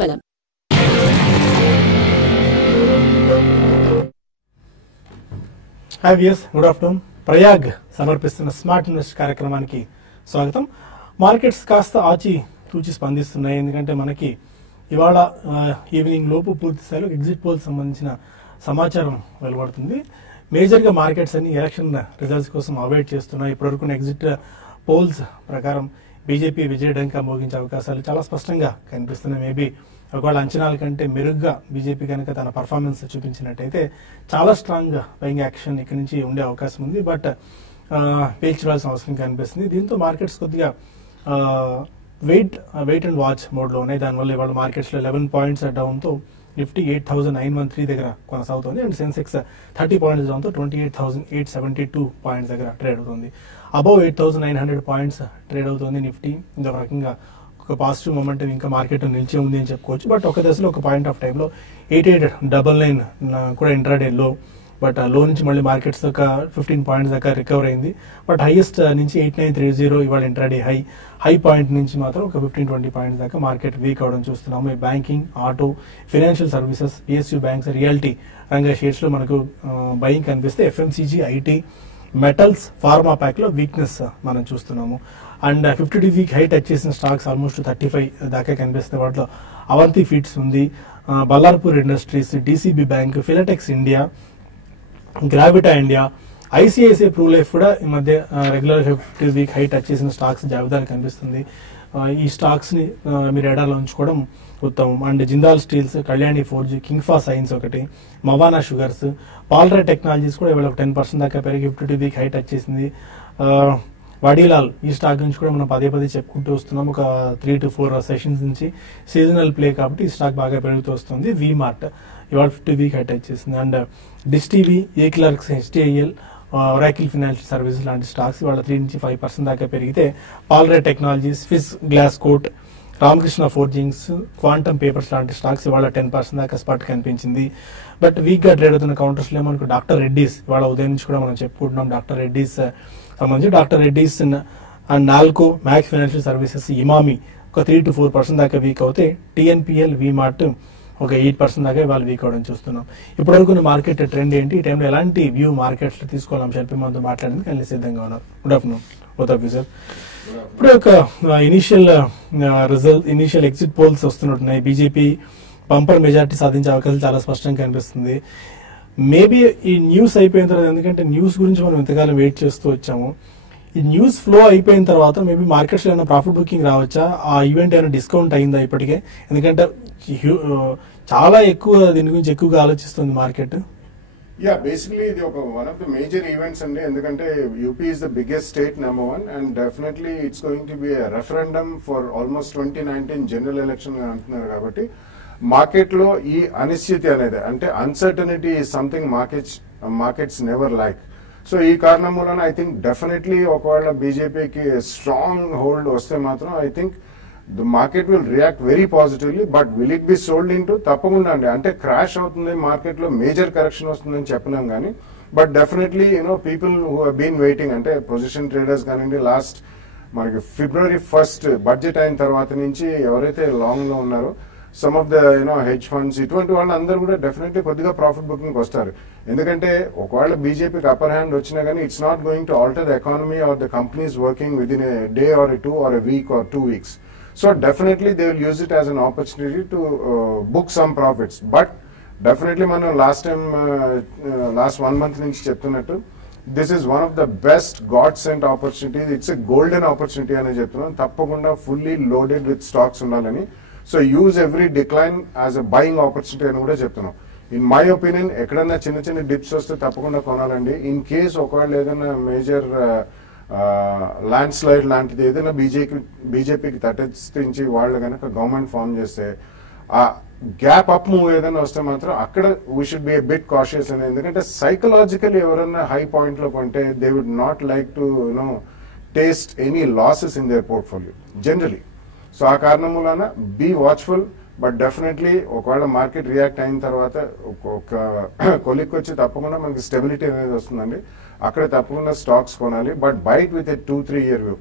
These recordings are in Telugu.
బలం. Hi viewers, good afternoon. Prayag సమర్పిస్తున్న స్మార్ట్ ఇన్వెస్ట్ కార్యక్రమానికి స్వాగతం. మార్కెట్స్ కాస్త ఆచి తూచి స్పందిస్తున్నాయి. ఎందుకంటే మనకి ఇవాళ ఈవినింగ్ లోపు పూర్తి స్థాయిలో ఎగ్జిట్ పోల్స్ సంబంధించిన సమాచారం వెలువడుతుంది. మేజర్గా మార్కెట్స్ అన్ని ఎలక్షన్ రిజల్ట్స్ కోసం అవైట్ చేస్తున్నాయి. ఇప్పటివరకు ఎగ్జిట్ పోల్స్ ప్రకారం బీజేపీ విజయడంకా మోగించే అవకాశాలు చాలా స్పష్టంగా కనిపిస్తున్నాయి. మేబీ ఒకవేళ అంచనాల కంటే మెరుగ్గా బీజేపీ కనుక తన పర్ఫార్మెన్స్ చూపించినట్టయితే చాలా స్ట్రాంగ్ బయింగ్ యాక్షన్ ఇక్కడి నుంచి ఉండే అవకాశం ఉంది. బట్ వేచి చూడాల్సిన అవసరం కనిపిస్తుంది. దీంతో మార్కెట్స్ కొద్దిగా వెయిట్ అండ్ వాచ్ మోడ్లో ఉన్నాయి. దానివల్ల ఇవాళ మార్కెట్స్లో 11 పాయింట్స్ డౌన్తో నిఫ్టీ 8,913 దగ్గర కొనసాగుతుంది. అండ్ సెన్సెక్స్ 30 పాయింట్స్ డౌన్తో 28,872 పాయింట్స్ దగ్గర ట్రేడ్ అవుతుంది. అబౌవ్ 8,900 పాయింట్స్ ట్రేడ్ అవుతుంది నిఫ్టీ. ఇంకొక రకంగా ఒక పాజిటివ్ మొమెంటం ఇంకా మార్కెట్ నిలిచి ఉంది అని చెప్పుకోవచ్చు. బట్ ఒక దశలో ఒక పాయింట్ ఆఫ్ టైంలో 8899 కూడా ఇంట్రాడే లో. బట్ లో నుంచి మళ్ళీ మార్కెట్స్ ఒక 15 పాయింట్స్ దాకా రికవర్ అయింది. బట్ హైయెస్ట్ నుంచి 8930 ఇవాళ ఇంట్రాడే హై పాయింట్ నుంచి మాత్రం ఒక 15-20 పాయింట్స్ దాకా మార్కెట్ వీక్ అవడం చూస్తున్నాము. Banking, auto, financial services, PSU banks, reality రంగ షేర్స్ లో మనకు బయింగ్ కనిపిస్తే FMCG, IT, metals, pharma pack లో వీక్నెస్ మనం చూస్తున్నాము. అండ్ 50 వీక్ హై టచ్ చేసిన స్టాక్స్ ఆల్మోస్ట్ 35 దాకా కనిపిస్తున్నాయి. వాటిలో అవంతి ఫీడ్స్ ఉంది, Ballarpur industries, DCB bank, Filatex India, Gravita India, ICICI pru life కూడా ఈ మధ్య రెగ్యులర్ 50 వీక్ హై టచ్ చేసిన స్టాక్స్ జాబితాలు కనిపిస్తుంది. ఈ స్టాక్స్ ని మీరు ఎడాలో ఉంచుకోవడం ఉత్తమం. And Jindal steels, Kalyani forge, Kingfa science ఒకటి, మవానా షుగర్స్, పాల్రే టెక్నాలజీస్ కూడా ఇవాళ 10% దాకా పెరిగి 50 వీక్ హై టచ్ చేసింది. వడీలాల్, ఈ స్టాక్ నుంచి కూడా మనం పదే చెప్పుకుంటూ వస్తున్నాం. ఒక 3 to 4 సెషన్స్ నుంచి సీజనల్ ప్లే కాబట్టి ఈ స్టాక్ బాగా పెరుగుతూ వస్తుంది. వీమార్ట్ ఇవాళ 50 వీక్ హై టచ్ చేసింది. And dish TV, eClerx, HTIL, Oracle financial services లాంటి స్టాక్స్ ఇవాళ 3 నుంచి 5% దాకా పెరిగితే పాల్రే టెక్నాలజీస్, ఫిస్ glass coat, Ramakrishna forgings, quantum papers లాంటి స్టాక్స్ ఇవాళ 10% దాకా స్పాట్ కనిపించింది. బట్ వీక్ గా ట్రేడ్ అవుతున్న కౌంటర్స్ లో మనకు డాక్టర్ రెడ్డీస్ ఇవాళ ఉదయం నుంచి కూడా మనం చెప్పుకుంటున్నాం. డాక్టర్ రెడ్డీస్ సంబంధించి doctor Reddy's and Nalco, Max Financial Services, Emami ఒక 3 to 4% దాకా వీక్ అవుతే టిఎన్పిఎల్, వీమార్ట్ ఒక 8% దాకా ఇవాళ వీక్ అవడం చూస్తున్నాం. ఇప్పటివరకు మార్కెట్ ట్రెండ్ ఏంటి, ఈ టైంలో ఎలాంటి వ్యూ మార్కెట్స్ లో తీసుకోవాలని చెప్పి మనతో మాట్లాడేందుకు కానీ సిద్ధంగా ఉన్నారు. Good afternoon both of you sir. ఇప్పుడు ఒక ఇనిషియల్ ఎగ్జిట్ పోల్స్ వస్తున్నట్టున్నాయి. బీజేపీ బంపర్ మెజారిటీ సాధించే అవకాశాలు చాలా స్పష్టంగా కనిపిస్తుంది. మేబీ ఈ న్యూస్ అయిపోయిన తర్వాత, ఎందుకంటే న్యూస్ గురించి మనం ఇంతకాలం వెయిట్ చేస్తూ వచ్చాము, ఈ న్యూస్ ఫ్లో అయిపోయిన తర్వాత మేబీ మార్కెట్స్ లో ఏమైనా ప్రాఫిట్ బుకింగ్ రావచ్చా, ఆ ఈవెంట్ ఏమైనా డిస్కౌంట్ అయిందా ఇప్పటికే? ఎందుకంటే చాలా ఎక్కువ దీని గురించి ఎక్కువగా ఆలోచిస్తుంది మార్కెట్. యా, బేసిక్లీ ఇది ఒక one of the major events అండి. ఎందుకంటే UP is the biggest state number 1 and definitely it's going to B referendum for almost 2019 general election అంటున్నారు. కాబట్టి మార్కెట్ లో ఈ అనిశ్చితి అనేది, అంటే uncertainty is something markets never like. So ఈ కారణం మూలన ఐ థింక్ డెఫినెట్లీ ఒకవేళ బీజేపీకి స్ట్రాంగ్ హోల్డ్ వస్తే మాత్రం I think the market will react very positively. But will it be sold in to? తప్పకుండా అండి. అంటే క్రాష్ అవుతుంది, మార్కెట్ లో మేజర్ కరెక్షన్ వస్తుందని చెప్పలేం కానీ, but definitely people who have been waiting, అంటే పొజిషన్ ట్రేడర్స్ కానివ్వండి, లాస్ట్ మనకి February 1st బడ్జెట్ అయిన తర్వాత నుంచి ఎవరైతే లాంగ్ లో ఉన్నారో some of the hedge funds, ఇటువంటి వాళ్ళు అందరూ కూడా డెఫినెట్లీ కొద్దిగా ప్రాఫిట్ బుకింగ్ వస్తారు. ఎందుకంటే ఒకవేళ బీజేపీకి అప్పర్ హ్యాండ్ వచ్చినా కానీ it's not going to alter the economy or the companies working within a day or 2 or a week or 2 weeks. So definitely they will use it as an opportunity to book some profits. But definitely మనం లాస్ట్ 1 month నుంచి చెప్తున్నట్టు this is one of the best God sent opportunity. It's a golden opportunity అని చెప్తున్నాం. తప్పకుండా ఫుల్లీ లోడెడ్ విత్ స్టాక్స్ ఉండాలని. So use every decline as a buying opportunity అని కూడా చెప్తున్నాం. ఇన్ మై ఒపీనియన్ ఎక్కడన్నా చిన్న డిప్స్ వస్తే తప్పకుండా కొనాలండి. ఇన్ కేస్ ఒకవేళ ఏదైనా మేజర్ ల్యాండ్ స్లైడ్ లాంటిది ఏదైనా బీజేపీకి తటస్థించి వాళ్ళు కనుక గవర్నమెంట్ ఫామ్ చేస్తే, ఆ గ్యాప్ అప్ మూవ్ ఏదైనా వస్తే మాత్రం అక్కడ we should be a bit cautious అని. ఎందుకంటే సైకలాజికల్లీ ఎవరైనా హై పాయింట్ లో కొంటే they would not like to taste any losses in their portfolio generally. So ఆ కారణం మూలన బీ వాచ్ఫుల్. బట్ డెఫినెట్లీ ఒకవేళ మార్కెట్ రియాక్ట్ అయిన తర్వాత ఒక కొలిక్ వచ్చి తప్పకుండా మనకి స్టెబిలిటీ అనేది వస్తుందండి. అక్కడ తప్పకుండా స్టాక్స్ కొనాలి. But buy it with a 2-3 year view.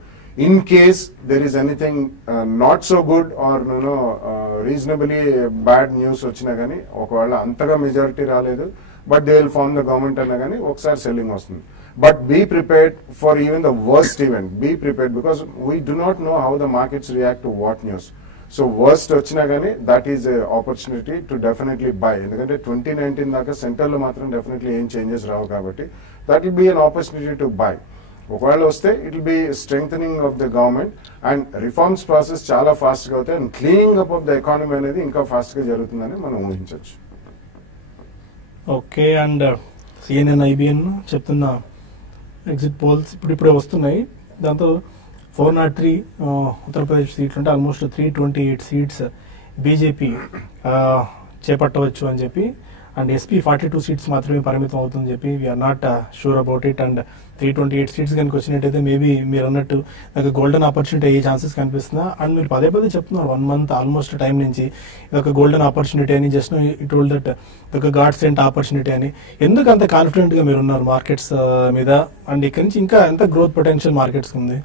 In case there is anything not so good or reasonably bad news వచ్చినా కానీ ఒకవేళ అంతగా మెజారిటీ రాలేదు but they will form the government అన్నా కానీ ఒకసారి సెల్లింగ్ వస్తుంది. But be prepared for even the worst event. Be prepared because we do not know how the markets react to what news. So worst వచ్చినా కానీ that is opportunity to definitely buy. ఎందుకంటే 2019 దాకా సెంటర్లో మాత్రం డెఫినెట్లీ ఏం చేంజెస్ రావు కాబట్టి that will be an opportunity to buy. ఒకవేళ వస్తే it will be strength of the government and reforms process చాలా ఫాస్ట్ గా అవుతాయి and cleaning up of the economy అనేది ఇంకా ఫాస్ట్ గా జరుగుతుందని మనం ఊహించవచ్చు. ఓకే. అండ్ సిఎన్ఎన్ ఐబిఎన్ చెప్తున్న ఎగ్జిట్ పోల్స్ ఇప్పుడిప్పుడే వస్తున్నాయి. దాంతో 403 ఉత్తరప్రదేశ్ సీట్లు అంటే ఆల్మోస్ట్ 328 సీట్స్ బీజేపీ చేపట్టవచ్చు అని చెప్పి, అండ్ ఎస్పీ 42 సీట్స్ మాత్రమే పరిమితం అవుతుందని చెప్పి we are not sure about it. And 328 seats కనుక వచ్చినట్టయితే మేబీ మీరు అన్నట్టు నాకు గోల్డెన్ ఆపర్చునిటీ అయ్యే ఛాన్సెస్ కనిపిస్తున్నా. అండ్ మీరు పదే చెప్తున్నారు 1 month ఆల్మోస్ట్ టైం నుంచి ఇదొక గోల్డెన్ ఆపర్చునిటీ అని, జస్ట్ ఇట్ టోల్డ్ దట్ ఇదొక గాడ్ సెంట్ ఆపర్చునిటీ అని. ఎందుకు అంత కాన్ఫిడెంట్ గా మీరు ఉన్నారు మార్కెట్స్ మీద? అండ్ ఇక్కడ నుంచి ఇంకా ఎంత గ్రోత్ పొటెన్షియల్ మార్కెట్స్ ఉంది?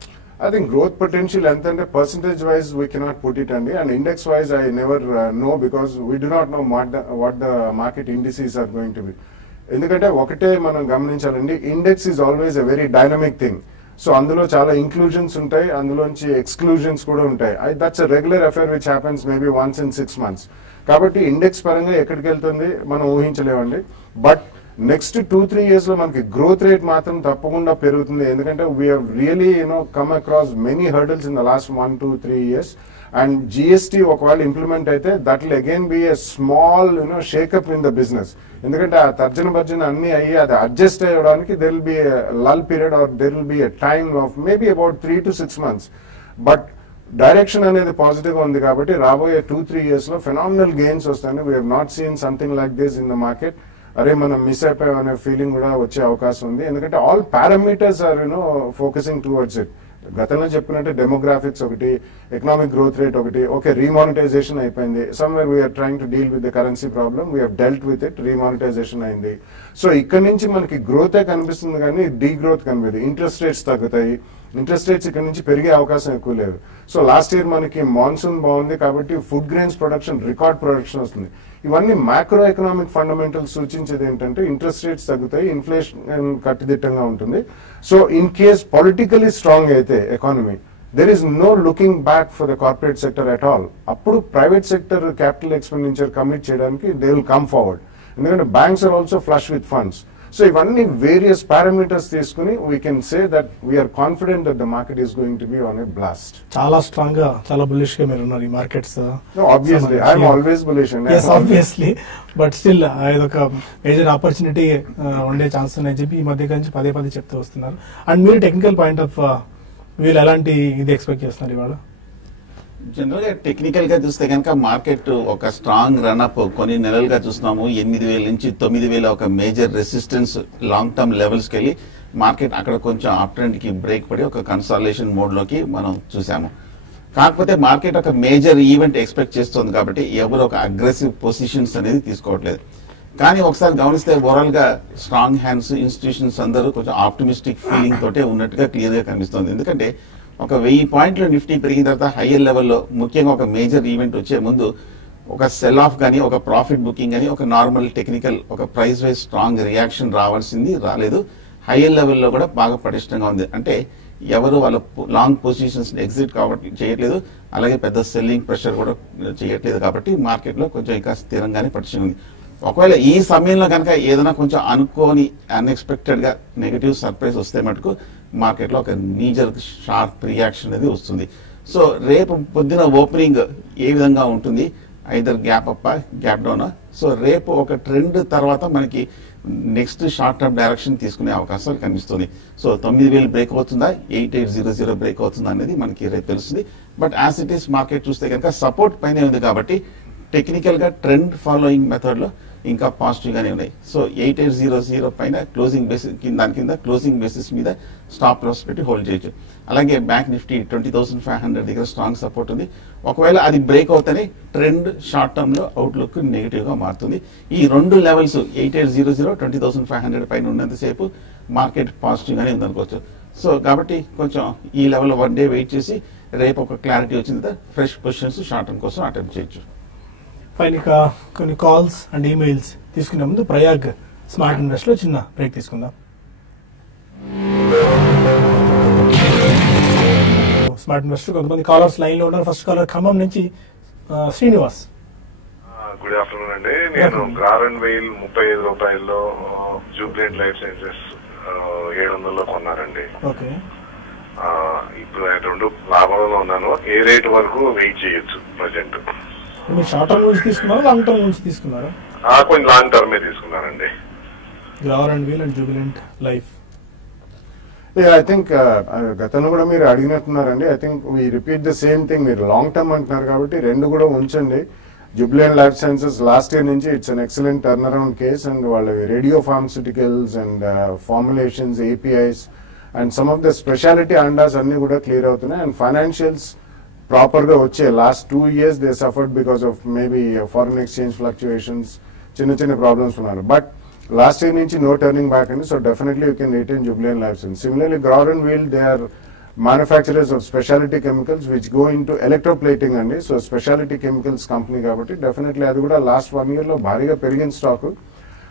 I think growth potential entante percentage wise we cannot put it andi, and index wise I never know because we do not know what the market indices are going to be. Endukante okate manam gamaninchalanడి, index is always a very dynamic thing. So అందులో చాలా inclusions ఉంటాయి, అందులోంచి exclusions కూడా ఉంటాయి. That's a regular affair which happens maybe once in 6 months. కాబట్టి ఇండెక్స్ పరంగా ఎక్కడికి వెళ్తుంది మనం ఊహించలేమండి. బట్ నెక్స్ట్ 2-3 years లో మనకి గ్రోత్ రేట్ మాత్రం తప్పకుండా పెరుగుతుంది. ఎందుకంటే we have really come across many hurdles in the last 1-2-3 years. And GST ఒకవేళ ఇంప్లిమెంట్ అయితే that will again be a small shakeup in the business. ఎందుకంటే ఆ తర్జన భర్జన అన్ని అయ్యి అది అడ్జస్ట్ అయ్యడానికి there will be lull period or there will be a time of maybe about 3 to 6 months. But direction అనేది పాజిటివ్ గా ఉంది కాబట్టి రాబోయే 2-3 years లో ఫెనామినల్ గెయిన్స్ వస్తాయి. We have not seen something like this in the market. అరే మనం మిస్ అయిపోయాం అనే ఫీలింగ్ కూడా వచ్చే అవకాశం ఉంది. ఎందుకంటే all parameters are focusing towards it. గతంలో చెప్పినట్టు డెమోగ్రాఫిక్స్ ఒకటి, ఎకనామిక్ గ్రోత్ రేట్ ఒకటి, ఓకే రీమానిటైజేషన్ అయిపోయింది. Somewhere we're trying to deal with the currency problem, we have dealt with it, remonetization అయింది. సో ఇక్కడ నుంచి మనకి గ్రోతే కనిపిస్తుంది కానీ డీ గ్రోత్ కనిపిస్తుంది. ఇంట్రెస్ట్ రేట్స్ తగ్గుతాయి, ఇంట్రెస్ట్ రేట్స్ ఇక్కడ నుంచి పెరిగే అవకాశం ఎక్కువ లేదు. సో లాస్ట్ ఇయర్ మనకి మాన్సూన్ బాగుంది కాబట్టి food grains production record production వస్తుంది. ఇవన్నీ మ్యాక్రో ఎకనామిక్ ఫండమెంటల్స్ సూచించేది ఏంటంటే ఇంట్రెస్ట్ రేట్స్ తగ్గుతాయి, ఇన్ఫ్లేషన్ కట్టుదిట్టంగా ఉంటుంది. So in case politically strong అయితే economy, there is no looking back for the corporate sector at all. అప్పుడు private sector capital expenditure commit చేయడానికి they will come forward. ఎందుకంటే banks are also flush with funds. So ఇవన్నీ వేరియస్ పారామీటర్స్ తీసుకుని we can say that we are confident that the market is going to be on a blast. చాలా స్ట్రాంగ్ గా, చాలా బుల్లిష్ గా మీరు ఉన్నారు ఈ markets. Obviously I'm always bullish అండి. yes obviously, బట్ స్టిల్ ఇదొక మేజర్ ఆపర్చునిటీ ఉండే ఛాన్స్ ఉన్నాయని చెప్పి ఈ మధ్య నుంచి పదే చెప్తూ వస్తున్నారు. అండ్ మీరు టెక్నికల్ పాయింట్ ఆఫ్ వీళ్ళు ఎలాంటి ఇది ఎక్స్పెక్ట్ చేస్తున్నారు ఇవాళ? జనరల్ గా టెక్నికల్ గా చూస్తే కనుక మార్కెట్ ఒక స్ట్రాంగ్ రన్అప్ కొన్ని నెలలుగా చూస్తున్నాము. 8,000 నుంచి 9,000 ఒక major resistance long term levels కి వెళ్ళి మార్కెట్ అక్కడ కొంచెం అప్ ట్రెండ్ కి బ్రేక్ పడి ఒక కన్సాలిడేషన్ మోడ్ లోకి మనం చూసాము. కాకపోతే మార్కెట్ ఒక మేజర్ ఈవెంట్ ఎక్స్పెక్ట్ చేస్తుంది కాబట్టి ఎవరు ఒక అగ్రెసివ్ పొజిషన్స్ అనేది తీసుకోవట్లేదు. కానీ ఒకసారి గమనిస్తే ఓవరాల్ గా స్ట్రాంగ్ హ్యాండ్స్ ఇన్స్టిట్యూషన్స్ అందరూ కొంచెం ఆప్టిమిస్టిక్ ఫీలింగ్ తోటే ఉన్నట్టుగా క్లియర్ గా కనిపిస్తుంది. ఎందుకంటే ఒక 1000 పాయింట్లు నిఫ్టీ పెరిగిన తర్వాత హయ్యర్ లెవెల్లో ముఖ్యంగా ఒక మేజర్ ఈవెంట్ వచ్చే ముందు ఒక సెల్ ఆఫ్ కానీ ఒక ప్రాఫిట్ బుకింగ్ కానీ ఒక నార్మల్ టెక్నికల్ ఒక ప్రైస్ వైజ్ స్ట్రాంగ్ రియాక్షన్ రావాల్సింది రాలేదు. హయ్యర్ లెవెల్లో కూడా బాగా పటిష్టంగా ఉంది. అంటే ఎవరు వాళ్ళ లాంగ్ పొజిషన్స్ ఎగ్జిట్ కాబట్టి చేయట్లేదు, అలాగే పెద్ద సెల్లింగ్ ప్రెషర్ కూడా చేయట్లేదు. కాబట్టి మార్కెట్ లో కొంచెం ఇంకా స్థిరంగానే పటిష్టంగా ఉంది. ఒకవేళ ఈ సమయంలో కనుక ఏదైనా కొంచెం అనుకోని అన్ఎక్స్పెక్టెడ్ గా నెగటివ్ సర్ప్రైజ్ వస్తే మటుకు మార్కెట్ లో ఒక మేజర్ షార్ప్ రియాక్షన్ అనేది వస్తుంది. సో రేపు పొద్దున ఓపెనింగ్ ఏ విధంగా ఉంటుంది, either gap up gap down. So రేపు ఒక ట్రెండ్ తర్వాత మనకి నెక్స్ట్ షార్ట్ టర్మ్ డైరెక్షన్ తీసుకునే అవకాశాలు కనిపిస్తుంది. సో 9,000 బ్రేక్ అవుతుందా, 8800 బ్రేక్ అవుతుందా అనేది మనకి రేపు తెలుస్తుంది. But as it is market చూస్తే కనుక సపోర్ట్ పైన ఉంది కాబట్టి టెక్నికల్ గా ట్రెండ్ ఫాలోయింగ్ మెథడ్ లో ఇంకా పాజిటివ్ గానే ఉన్నాయి. సో 8800 పైన క్లోజింగ్ బేసిస్ దాని కింద క్లోజింగ్ బేసిస్ మీద స్టాప్ లాస్ పెట్టి హోల్డ్ చేయొచ్చు. అలాగే బ్యాంక్ నిఫ్టీ 20,500 దగ్గర స్ట్రాంగ్ సపోర్ట్ ఉంది. ఒకవేళ అది బ్రేక్ అవుతేనే ట్రెండ్ షార్ట్ టర్మ్ లో అవుట్లుక్ నెగిటివ్ గా మారుతుంది. ఈ రెండు లెవెల్స్ 8800 20,500 పైన ఉన్నంతసేపు మార్కెట్ పాజిటివ్ గానే ఉందనుకోవచ్చు. సో కాబట్టి కొంచెం ఈ లెవెల్ 1 డే వెయిట్ చేసి రేపు ఒక క్లారిటీ వచ్చిన తర్వాత ఫ్రెష్ పొజిషన్స్ షార్ట్ టర్మ్ కోసం అటెంప్ట్ చేయొచ్చు. ఫైన్ ఇక కొన్ని కాల్స్ అండ్ ఈమెయిల్స్ తీసుకునే ముందు ప్రయాగ్ స్మార్ట్ ఇన్వెస్ట్ లో చిన్న బ్రేక్ తీసుకుందాం. స్మార్ట్ ఇన్వెస్ట్ కొంతమంది కాలర్స్ లైన్ లో ఉన్నారు. ఫస్ట్ కాలర్ ఖమ్మం నుంచి శ్రీనివాస్. గుడ్ ఆఫ్టర్నూన్ అండి. నేను గార్డెన్ వెయిల్ 35 రూపాయల్లో జూబ్లెంట్ లైఫ్ సైన్సెస్ 700లో కొన్నారండి. ఓకే, ఇప్పుడు రెండు లాభంలో ఉన్నాను. ఏ రేట్ వరకు వెయిట్ చేయొచ్చు ప్రజెంట్? మీరు షార్ట్ టర్మ్ నుంచి తీసుకున్నారా లాంగ్ టర్మ్ నుంచి తీసుకున్నారా? కొంచెం లాంగ్ టర్మే తీసుకున్నానండి. Garden vale and Jubilant life. I think గతంలో కూడా మీరు అడిగినట్టున్నారండి. I think we repeat the same thing. మీరు లాంగ్ టర్మ్ అంటున్నారు కాబట్టి రెండు కూడా ఉంచండి. Jubilant life sciences last year నుంచి it's an excellent turn around case and వాళ్ళ radio pharmaceuticals and formulations, APIs and some of the speciality ANDAs అన్ని కూడా క్లియర్ అవుతున్నాయి. అండ్ ఫైనాన్షియల్స్ ప్రాపర్ గా వచ్చే last 2 years they suffered because of maybe foreign exchange fluctuations, చిన్న చిన్న ప్రాబ్లమ్స్ ఉన్నారు. బట్ లాస్ట్ ఇయర్ నుంచి నో టర్నింగ్ బ్యాక్ అండి. So definitely you can retain Jubilant Life Sciences. Similarly garden wheel they are manufacturers of specialty chemicals which go into electroplating అండి. సో స్పెషాలిటీ కెమికల్స్ కంపెనీ కాబట్టి డెఫినెట్లీ అది కూడా లాస్ట్ 1 year లో భారీగా పెరిగిన స్టాక్.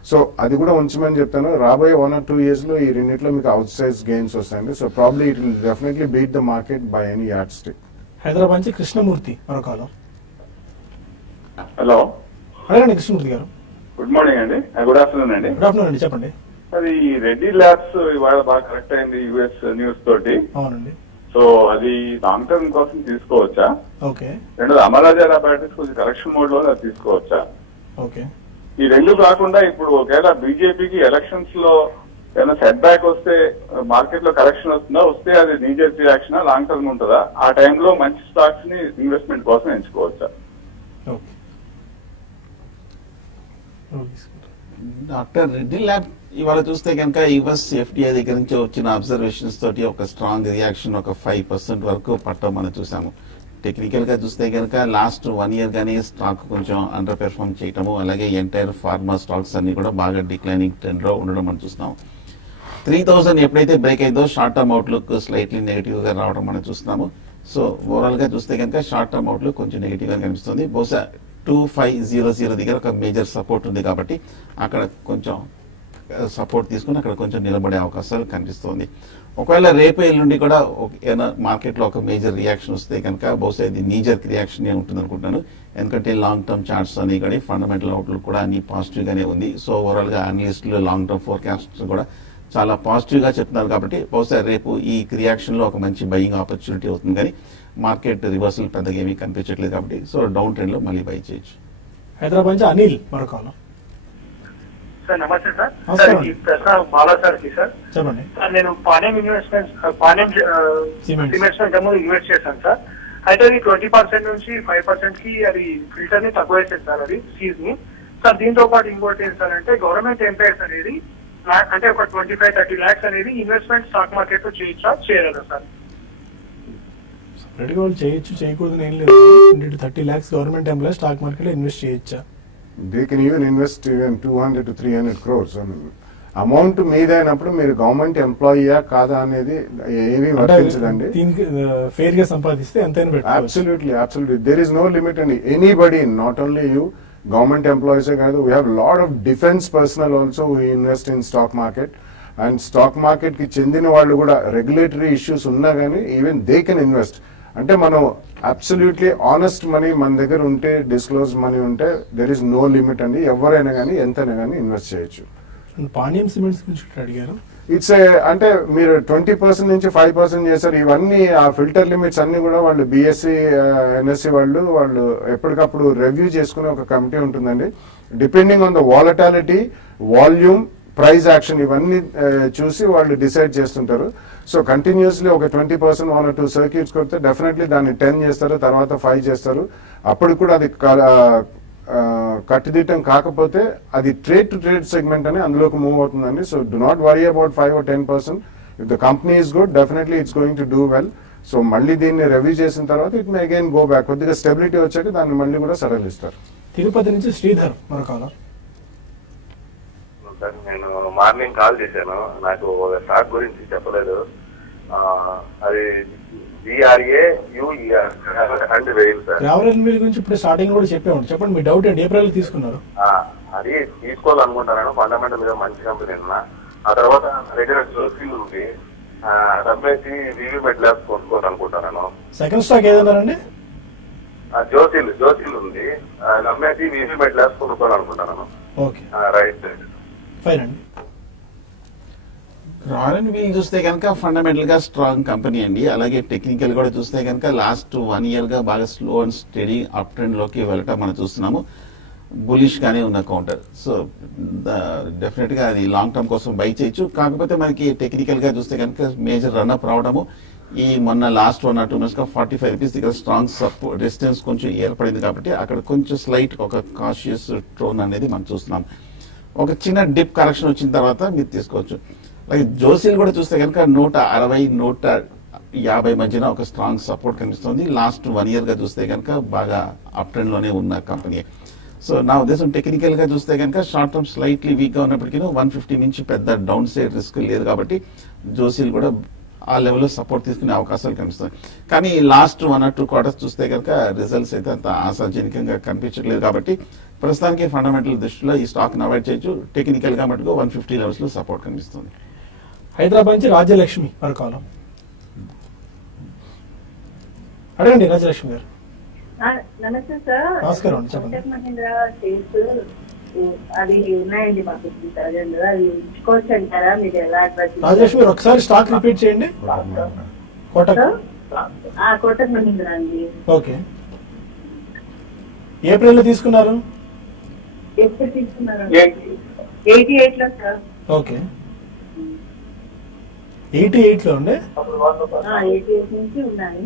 సో అది కూడా ఉంచమని చెప్తాను. రాబోయే 1 or 2 years లో ఈ రెండిట్లో మీకు అవుట్ సైజ్ గెయిన్స్ వస్తాయండి. So probably it will definitely beat the market by any yard stick. Hyderabad నుంచి కృష్ణమూర్తి మరో కాలం. హలో, అడగండి కృష్ణమూర్తి గారు. గుడ్ మార్నింగ్ అండి. గుడ్ ఆఫ్టర్నూన్ అండి. గుడ్ ఆఫ్టర్నూన్ అండి, చెప్పండి. అది రెడ్డి ల్యాబ్స్ ఇవాళ బాగా కరెక్ట్ అయింది యుఎస్ న్యూస్ తోటి. అవునండి. సో అది లాంగ్ టర్మ్ కోసం తీసుకోవచ్చా? ఓకే. రెండోది అమరాజారా బ్యాటరీస్ కొంచెం కరెక్షన్ మోడ్ లో అది తీసుకోవచ్చా? ఓకే. ఈ రెండు కాకుండా ఇప్పుడు ఒకవేళ బీజేపీకి ఎలక్షన్స్ లో ఏమైనా సెట్ బ్యాక్ వస్తే మార్కెట్ లో కరెక్షన్ వస్తుందా? వస్తే అది నీజర్ రియాక్షన్ లాంగ్ టర్మ్ ఉంటుందా? ఆ టైంలో మంచి స్టాక్స్ ని ఇన్వెస్ట్మెంట్ కోసం ఎంచుకోవచ్చా? డాక్టర్ రెడ్డి ల్యాబ్ ఇవాళ చూస్తే కనుక యుఎస్ ఎఫ్డిఐ దగ్గర నుంచి వచ్చిన అబ్జర్వేషన్స్ తోటి ఒక స్ట్రాంగ్ రియాక్షన్ ఒక 5% వరకు పట్టడం మనం చూసాము. టెక్నికల్ గా చూస్తే కనుక లాస్ట్ 1 year గానీ స్టాక్ కొంచెం అండర్ పెర్ఫార్మ్ చేయటము, అలాగే ఎంటైర్ ఫార్మా స్టాక్స్ అన్ని కూడా బాగా డిక్లైనింగ్ ట్రెండ్ లో ఉండడం మనం చూస్తున్నాం. 3000 ఎప్పుడైతే బ్రేక్ అయిందో short term outlook slightly negative గా రావడం మనం చూస్తున్నాము. సో ఓవరాల్ గా చూస్తే కనుక షార్ట్ టర్మ్ అవుట్లుక్ కొంచెం నెగిటివ్ గా కనిపిస్తుంది. బహుశా 2500 దగ్గర ఒక మేజర్ సపోర్ట్ ఉంది కాబట్టి అక్కడ కొంచెం సపోర్ట్ తీసుకుని అక్కడ కొంచెం నిలబడే అవకాశాలు కనిపిస్తుంది. ఒకవేళ రేపు ఎల్లుండి కూడా మార్కెట్ లో ఒక మేజర్ రియాక్షన్ వస్తే కనుక బహుశా ఇది నీజర్ రియాక్షన్ ఉంటుంది అనుకుంటున్నాను. ఎందుకంటే లాంగ్ టర్మ్ చార్ట్స్ అని కానీ ఫండమెంటల్ అవుట్లుక్ కూడా అన్ని పాజిటివ్ గానే ఉంది. సో ఓవరాల్ గా అనలిస్టులు లాంగ్ టర్మ్ ఫోర్కాస్ట్ కూడా చాలా పాజిటివ్ గా చెప్తున్నారు కాబట్టి బహుశా రేపు ఈ రియాక్షన్ లో ఒక మంచి బయింగ్ ఆపర్చునిటీ అవుతుంది. కానీ మార్కెట్ రివర్సల్ పెద్దగా ఏమీ కనిపించట్లేదు కాబట్టి సో డౌన్ ట్రెండ్ లో మళ్ళీ బై చేయొచ్చు. హైదరాబాద్ నుంచి అనిల్ మరో కాలం. సార్ నమస్తే సార్. సార్ ఈ ప్రశ్న బాలా సార్ కి సార్. చెప్పండి సార్, నేను పానేం సిమెంట్స్ ఇంతకుముందు ఇన్వెస్ట్ చేశాను సార్. అయితే అది 20% నుంచి 5% కి అది ఫిల్టర్ ని తక్కువ వేసేది సార్, అది సీజ్ ని సార్. దీంతో పాటు ఇంకోటి ఏం సార్ అంటే గవర్నమెంట్ ఎంప్లాయీస్ అనేది అంటే ఒక 25-30 lakhs అనేది ఇన్వెస్ట్మెంట్ స్టాక్ మార్కెట్ లో చేయొచ్చా చేయలేదా సార్? సపరేట్గా వాళ్ళు చేయొచ్చు చేయకూడదు ఏం లేదు. 20-30 lakhs government employee stock market లో ఇన్వెస్ట్ చేయొచ్చా? They can even invest even 200 to 300 crores. Amount మీదైనప్పుడు మీరు గవర్నమెంట్ ఎంప్లాయీయా కాదా అనేది ఏమీ వర్తించదండి. దీనికి ఫెయిర్ గా సంపాదిస్తే ఎంతైనా పెట్టాలి. Absolutely there is no limit అండి. Anybody, not only you, government ఎంప్లాయీసే కాదు, we have lot of defence personnel also we invest in stock market. And stock market కి చెందిన వాళ్ళు కూడా రెగ్యులేటరీ ఇష్యూస్ ఉన్నా కానీ ఈవెన్ దే కెన్ ఇన్వెస్ట్. అంటే మనం అబ్సల్యూట్లీ ఆనెస్ట్ మనీ మన దగ్గర ఉంటే, డిస్క్లోజ్ మనీ ఉంటే దెర్ ఇస్ నో లిమిట్ అండి. ఎవరైనా కానీ ఎంతైనా కానీ ఇన్వెస్ట్ చేయొచ్చు. పానీయం సిమెంట్స్ గురించి అడిగారు. ఇట్స్ అంటే మీరు 20% నుంచి 5% చేశారు. ఇవన్నీ ఆ ఫిల్టర్ లిమిట్స్ అన్ని కూడా వాళ్ళు బిఎస్సి ఎన్ఎస్సి వాళ్ళు ఎప్పటికప్పుడు రివ్యూ చేసుకునే ఒక కమిటీ ఉంటుందండి. Depending on the volatility, volume, price action ఇవన్నీ చూసి వాళ్ళు డిసైడ్ చేస్తుంటారు. సో కంటిన్యూస్లీ ఒక 20% 1 or 2 సర్క్యూట్స్ కొడితే డెఫినెట్లీ దాన్ని 10 చేస్తారు, తర్వాత 5 చేస్తారు. అప్పుడు కూడా అది కట్టుదిట్టం కాకపోతే అది ట్రేడ్ టు ట్రేడ్ సెగ్మెంట్ అని అందులోకి మూవ్ అవుతుందండి. So do not worry about 5 or 10%. If the company is good definitely it's going to do well. So మళ్ళీ దీన్ని రివ్యూ చేసిన తర్వాత it may again go back. కొద్దిగా స్టెబిలిటీ వచ్చాక దాన్ని మళ్ళీ కూడా సడలిస్తారు. తిరుపతి నుంచి శ్రీధర్ మరో కాలర్. నేను మార్నింగ్ కాల్ చేశాను, నాకు ఒక స్టాక్ గురించి చెప్పలేదు. అది GRAUER అంటే వెయిల్ సార్. గ్రావెల్ వీల్ గురించి ఇప్పుడు స్టార్టింగ్ కూడా చెప్పాము. చెప్పండి మీ డౌట్ ఏంటి? ఏప్రిల్ తీసుకున్నారు? అది తీసుకోవాలనుకుంటున్నాను. ఫండమెంటల్ మీద మంచి కంపెనీ ఉన్నా. ఆ తర్వాత దగ్గర జోసీల్ ఉంది, డబ్బేసి వివి మెడ్లాస్ కొనుక్కోవాలనుకుంటున్నాను. Second stock ఏదన్నారండి? జోసీల్ ఉంది, నమ్మేసి వివి మెడ్లాస్ కొనుక్కోవాలనుకుంటున్నాను. Okay, right. ఫైన్ అండి. రాయల్ వీల్ చూస్తే కనుక ఫండమెంటల్ గా స్ట్రాంగ్ కంపెనీ అండి. అలాగే టెక్నికల్ కూడా చూస్తే కనుక లాస్ట్ 1 year గా బాగా slow and study up trend లోకి వెళ్ళటం మనం చూస్తున్నాము. బులిష్ గానే ఉన్న కౌంటర్. సో డెఫినెట్ గా అది లాంగ్ టర్మ్ కోసం బై చేయొచ్చు. కాకపోతే మనకి టెక్నికల్ గా చూస్తే కనుక మేజర్ రన్అప్ రావడము ఈ మొన్న లాస్ట్ 1 or 2 months గా 45 రూపీస్ దగ్గర స్ట్రాంగ్ సపోర్ట్ రెసిస్టెన్స్ కొంచెం ఏర్పడింది కాబట్టి అక్కడ కొంచెం స్లైట్ ఒక కాషియస్ టోన్ అనేది మనం చూస్తున్నాం. ఒక చిన్న డిప్ కరెక్షన్ వచ్చిన తర్వాత మీరు తీసుకోవచ్చు. అలాగే జోసీల్ కూడా చూస్తే కనుక 160, 150 మధ్యన ఒక స్ట్రాంగ్ సపోర్ట్ కనిపిస్తుంది. లాస్ట్ 1 year గా చూస్తే కనుక బాగా అప్ ట్రెండ్ లోనే ఉన్న కంపెనీ. సో నా ఉద్దేశం టెక్నికల్ గా చూస్తే కనుక షార్ట్ టర్మ్ స్లైట్లీ వీక్ గా ఉన్నప్పటికీ 150 నుంచి పెద్ద డౌన్ సైడ్ రిస్క్ లేదు కాబట్టి జోసీల్ కూడా ఆ లెవెల్లో సపోర్ట్ తీసుకునే అవకాశాలు కనిపిస్తాయి. కానీ లాస్ట్ 1 or 2 quarters చూస్తే కనుక రిజల్ట్స్ అయితే అంత ఆశాజనకంగా కనిపించట్లేదు కాబట్టి ప్రస్తుతానికి ఫండమెంటల్ దృష్టిలో ఈ స్టాక్ ని అవాయిడ్ చేయొచ్చు. టెక్నికల్ గా మటుకు 150 లెవెల్స్ లో సపోర్ట్ కనిపిస్తుంది. హైదరాబాద్ నుంచి రాజ్యలక్ష్మి మరొకలం అడగండి. రాజ్యలక్ష్మి గారు నమస్తే సార్. నమస్కారం అండి, చెప్పండి. కోటక్ మహీంద్రా షేర్స్ అది ఉన్నాయండి మాకు 50,000. అది ఉంచుకోవచ్చు అంటారా? మీరు ఎలా అడ్వైస్? రాజలక్ష్మి గారు ఒకసారి స్టాక్ రిపీట్ చేయండి. కోటక్ కోటక్ మహీంద్రా అండి. ఓకే, ఏప్రిల్ లో తీసుకున్నారు? ఎప్పుడు తీసుకున్నారు? 88 లో సార్. ఓకే, 88 లో ఉండే 88 నుంచి ఉన్నాయి.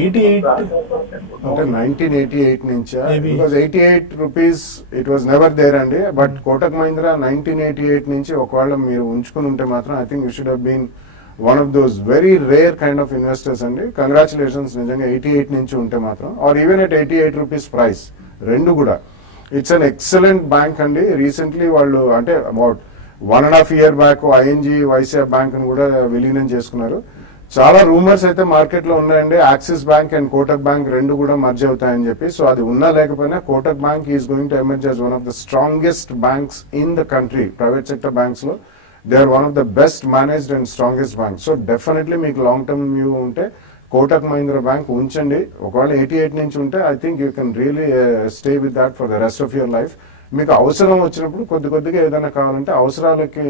88 అంటే 1988 నుంచా? Because 88 rupees it was never there అండి. బట్ కోటక్ మహీంద్రా 1988 నుంచి ఒకవేళ మీరు ఉంచుకుని ఉంటే మాత్రం I think you should have been one of those very rare kind of investors అండి. కంగ్రాచులేషన్స్ నిజంగా 88 నుంచి ఉంటే మాత్రం, or even at 88 rupees price, రెండు కూడా ఇట్స్ అన్ ఎక్సలెంట్ బ్యాంక్ అండి. రీసెంట్లీ వాళ్ళు అంటే about 1.5 year back ING Vysya bank ను కూడా విలీనం చేసుకున్నారు. చాలా రూమర్స్ అయితే మార్కెట్ లో ఉన్నాయండి, Axis bank and Kotak bank రెండు కూడా మర్జ్ అవుతాయని చెప్పి. సో అది ఉన్నా లేకపోయినా Kotak bank is going to emerge as one of the strongest banks in the country. Private sector banks లో they are one of the best managed and strongest bank. So definitely మీకు లాంగ్ టర్మ్ వ్యూ ఉంటే కోటక్ మహీంద్రా బ్యాంక్ ఉంచండి. ఒకవేళ 88 నుంచి ఉంటే I think you can really stay with that for the rest of your life. మీకు అవసరం వచ్చినప్పుడు కొద్దిగా ఏదైనా కావాలంటే అవసరాలకి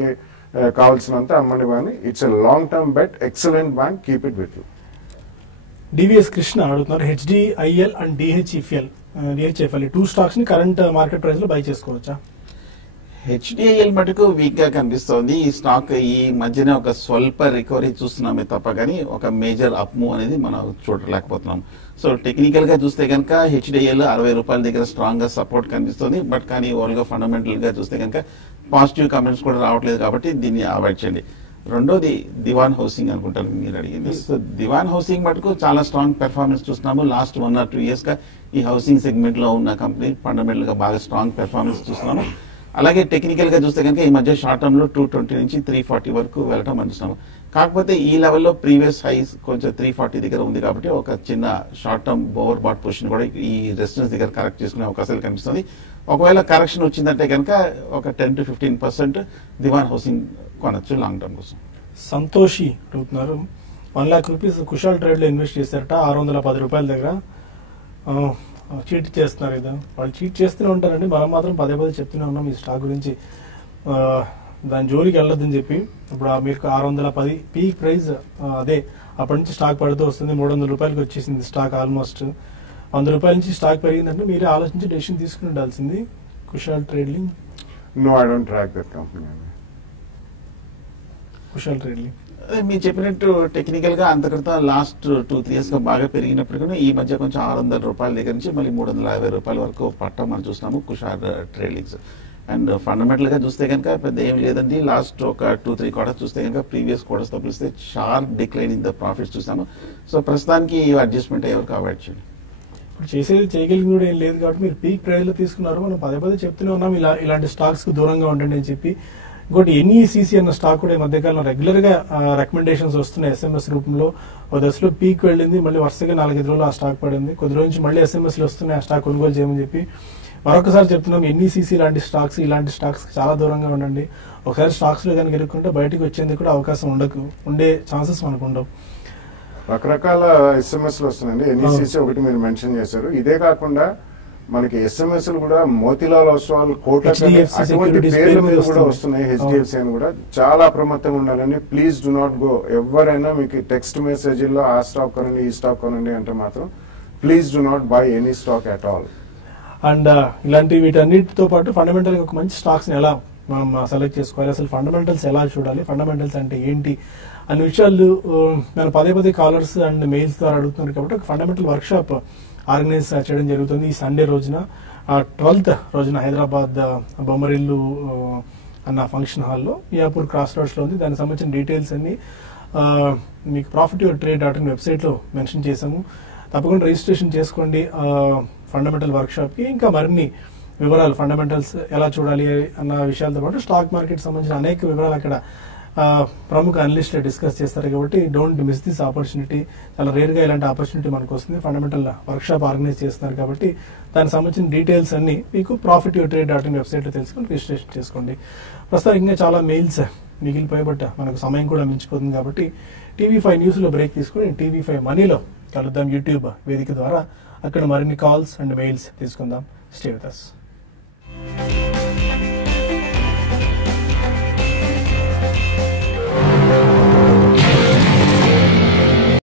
కావాల్సినంత అమ్మండి. కానీ it's a long term bet, excellent bank, keep it with you. DVS Krishna అడుగుతున్నారు HDIL అండ్ DHFL ఈ 2 స్టాక్స్ ని కరెంట్ మార్కెట్ ప్రైస్ లో బై చేసుకోవచ్చా? HDIL మటుకు వీక్ గా కనిపిస్తోంది. ఈ స్టాక్ ఈ మధ్యనే ఒక స్వల్ప రికవరీ చూస్తున్నామే తప్ప కానీ ఒక మేజర్ అప్ మూవ్ అనేది మనం చూడలేకపోతున్నాం. సో టెక్నికల్ గా చూస్తే కనుక HDIL 60 రూపాయల దగ్గర స్ట్రాంగ్ గా సపోర్ట్ కనిపిస్తుంది. బట్ కానీ ఓవరాల్ గా ఫండమెంటల్ గా చూస్తే కనుక పాజిటివ్ కమెంట్స్ కూడా రావట్లేదు కాబట్టి దీన్ని అవాయిడ్ చేయండి. రెండోది దివాన్ హౌసింగ్ అనుకుంటాను మీరు అడిగింది. సో దివాన్ హౌసింగ్ మటుకు చాలా స్ట్రాంగ్ పెర్ఫార్మెన్స్ చూస్తున్నాము. లాస్ట్ 1 or 2 years గా ఈ హౌసింగ్ సెగ్మెంట్ లో ఉన్న కంపెనీ ఫండమెంటల్ గా బాగా స్ట్రాంగ్ పెర్ఫార్మెన్స్ చూస్తున్నాము. అలాగే టెక్నికల్ గా చూస్తే కనుక ఈ మధ్య షార్ట్ టర్మ్ లో 220 నుంచి 340 వరకు వెళ్ళటం అంటున్నాము. కాకపోతే ఈ లెవెల్లో ప్రీవియస్ హైస్ కొంచెం 340 దగ్గర ఉంది కాబట్టి ఒక చిన్న short term over bat position కూడా ఈ రెసిస్టెన్స్ దగ్గర కరెక్ట్ చేసుకునే అవకాశాలు కనిపిస్తుంది. ఒకవేళ కరెక్షన్ వచ్చిందంటే కనుక ఒక 10 to 15% దివాన్ హౌసింగ్ కొనొచ్చు లాంగ్ టర్మ్ కోసం. సంతోషి అడుగుతున్నారు 1 lakh రూపీస్ కుషాల్ ట్రేడ్ లో ఇన్వెస్ట్ చేశారట 610 రూపాయల దగ్గర. చీట్ చేస్తున్నారు కదా, వాళ్ళు చీట్ చేస్తూనే ఉంటారండి. మనం మాత్రం పదే చెప్తూనే ఉన్నాం ఈ స్టాక్ గురించి, దాని జోలికి వెళ్ళొద్దని చెప్పి. ఇప్పుడు మీకు 610 పీక్ ప్రైస్ అదే, అప్పటి నుంచి స్టాక్ పడుతూ వస్తుంది. 300 రూపాయలకి వచ్చేసింది స్టాక్. ఆల్మోస్ట్ 100 రూపాయల నుంచి స్టాక్ పెరిగిందంటే మీరే ఆలోచించి డెసిషన్ తీసుకుని ఉండాల్సింది. Kushal trading no, I don't track that company. Kushal trading మీరు చెప్పినట్టు టెక్నికల్ గా అంత క్రితం లాస్ట్ 2-3 years గా బాగా పెరిగినప్పటికీ ఈ మధ్య కొంచెం 600 రూపాయల దగ్గర నుంచి మళ్ళీ 350 రూపాయల వరకు పట్టం మనం చూస్తున్నాము కుషాల్ ట్రేడింగ్స్. అండ్ ఫండమెంటల్ గా చూస్తే కనుక పెద్ద ఏం లేదండి. లాస్ట్ ఒక 2-3 quarters చూస్తే కనుక ప్రీవియస్ క్వార్టర్స్ తో పోలిస్తే sharp decline in the profits చూసాము. సో ప్రస్తుతానికి అడ్జస్ట్మెంట్ అయ్యేవరకు అవాయిడ్ చేయండి. ఇప్పుడు చేసేది చేయగలిగింది కూడా ఏం లేదు కాబట్టి మీరు పీక్ ప్రైస్ లో తీసుకున్నారు. మనం పదే చెప్తూనే ఉన్నాం ఇలాంటి స్టాక్స్ కు దూరంగా ఉండండి అని చెప్పి. ఇంకోటి NECC అన్న స్టాక్ కూడా ఈ మధ్యకాలంలో రెగ్యులర్ గా రికమెండేషన్స్ వస్తున్నాయి SMS రూపంలో. ఒక దశలో పీక్ వెళ్ళింది, మళ్ళీ వరుసగా 4-5 రోజులు ఆ స్టాక్ పడింది. కొద్ది రోజు నుంచి మళ్ళీ SMS వస్తున్నాయి ఆ స్టాక్ కొనుగోలు చేయమని చెప్పి. మరొకసారి చెప్తున్నాం, NECC లాంటి స్టాక్స్, ఇలాంటి స్టాక్స్ చాలా దూరంగా ఉండండి. ఒకసారి స్టాక్స్ లో కనుక ఇరుక్కుంటే బయటకు వచ్చేందుకు కూడా అవకాశం ఉండే ఛాన్సెస్ మనకు ఉండవు. రకరకాల ఎస్ఎంఎస్లు వస్తున్నాయండి. NECC ఒకటి మీరు మెన్షన్ చేశారు. ఇదే కాకుండా మనకి ఎస్ఎంఎస్లు కూడా మోతీలాల్ ఒస్వాల్, కోటక్ అటువంటి పేర్ల మీద కూడా వస్తున్నాయి. HDFC అని కూడా చాలా అప్రమత్తంగా ఉండాలని. Please do not go. ఎవరైనా మీకు టెక్స్ట్ మెసేజ్లో ఆ స్టాక్ కొనండి, ఈ స్టాక్ కొనండి అంటే మాత్రం please do not by any stock at all. And ఇలాంటి వీటన్నిటితో పాటు ఫండమెంటల్ గా ఒక మంచి స్టాక్స్ ని ఎలా మనం సెలెక్ట్ చేసుకోవాలి, అసలు ఫండమెంటల్స్ ఎలా చూడాలి, ఫండమెంటల్స్ అంటే ఏంటి అనే విషయాలు నేను పదే కాలర్స్ అండ్ మెయిల్స్ ద్వారా అడుగుతున్నారు. కాబట్టి ఒక ఫండమెంటల్ వర్క్ షాప్ ఆర్గనైజ్ చేయడం జరుగుతుంది ఈ సండే రోజున, 12th రోజున హైదరాబాద్ బొమ్మరిల్లు అన్న ఫంక్షన్ హాల్లో మియాపూర్ క్రాస్ రోడ్స్ లో ఉంది. దానికి సంబంధించిన డీటెయిల్స్ అన్ని మీకు profityourtrade.in వెబ్సైట్ లో మెన్షన్ చేశాము. తప్పకుండా రిజిస్ట్రేషన్ చేసుకోండి ఫండమెంటల్ వర్క్ షాప్ కి. ఇంకా మరిన్ని వివరాలు, ఫండమెంటల్స్ ఎలా చూడాలి అన్న విషయాలతో పాటు స్టాక్ మార్కెట్ సంబంధించిన అనేక వివరాలు అక్కడ ప్రముఖ అనలిస్టులు డిస్కస్ చేస్తారు. కాబట్టి డోంట్ మిస్ దిస్ ఆపర్చునిటీ. చాలా రేర్ గా ఇలాంటి ఆపర్చునిటీ మనకు వస్తుంది. ఫండమెంటల్ వర్క్ షాప్ ఆర్గనైజ్ చేస్తున్నారు కాబట్టి దానికి సంబంధించిన డీటెయిల్స్ అన్ని మీకు profityourtrade.in వెబ్సైట్ లో తెలుసుకుని రిజిస్ట్రేషన్ చేసుకోండి. ప్రస్తుతం ఇంకా చాలా మెయిల్స్ మిగిలిపోయి, బట్ మనకు సమయం కూడా మించిపోతుంది కాబట్టి TV5 న్యూస్ లో బ్రేక్ తీసుకుని TV5 మనీలో కలుద్దాం యూట్యూబ్ వేదిక ద్వారా. అక్కడ మరిన్ని కాల్స్ అండ్ మెయిల్స్ తీసుకుందాం. Stay with us.